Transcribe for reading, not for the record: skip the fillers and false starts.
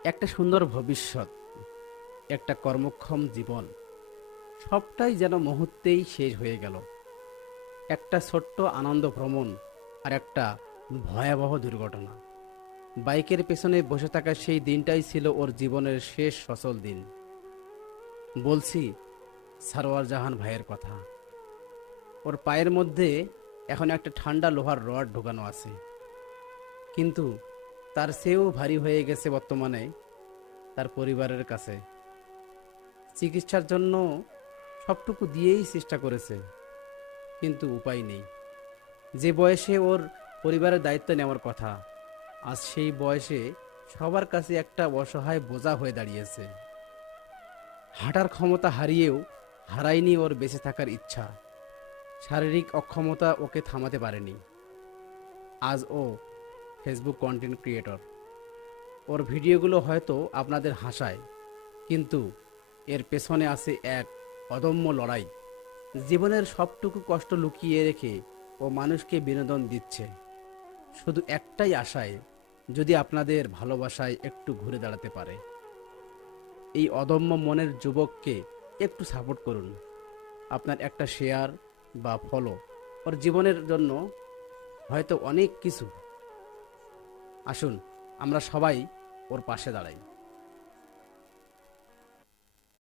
একটা সুন্দর ভবিষ্যৎ, একটা কর্মক্ষম জীবন, সবটাই যেন মুহূর্তেই শেষ হয়ে গেল। একটা ছোট্ট আনন্দ ভ্রমণ আর একটা ভয়াবহ দুর্ঘটনা। বাইকের পেছনে বসে থাকা সেই দিনটাই ছিল ওর জীবনের শেষ সচল দিন। বলছি সারোয়ার জাহান ভাইয়ের কথা। ওর পায়ের মধ্যে এখন একটা ঠান্ডা লোহার রড ঢোকানো আছে, কিন্তু তার চেয়েও ভারী হয়ে গেছে বর্তমানে তার পরিবারের কাছে। চিকিৎসার জন্য সবটুকু দিয়েই চেষ্টা করেছে, কিন্তু উপায় নেই। যে বয়সে ওর পরিবারের দায়িত্ব নেওয়ার কথা, আজ সেই বয়সে সবার কাছে একটা অসহায় বোঝা হয়ে দাঁড়িয়েছে। হাঁটার ক্ষমতা হারিয়েও হারায়নি ওর বেঁচে থাকার ইচ্ছা। শারীরিক অক্ষমতা ওকে থামাতে পারেনি। আজ ও ফেসবুক কন্টেন্ট ক্রিয়েটর। ওর ভিডিওগুলো হয়তো আপনাদের হাসায়, কিন্তু এর পেছনে আছে এক অদম্য লড়াই। জীবনের সবটুকু কষ্ট লুকিয়ে রেখে ও মানুষকে বিনোদন দিচ্ছে, শুধু একটাই আশায়, যদি আপনাদের ভালোবাসায় একটু ঘুরে দাঁড়াতে পারে। এই অদম্য মনের যুবককে একটু সাপোর্ট করুন। আপনার একটা শেয়ার বা ফলো ওর জীবনের জন্য হয়তো অনেক কিছু। আসুন আমরা সবাই ওর পাশে দাঁড়াই।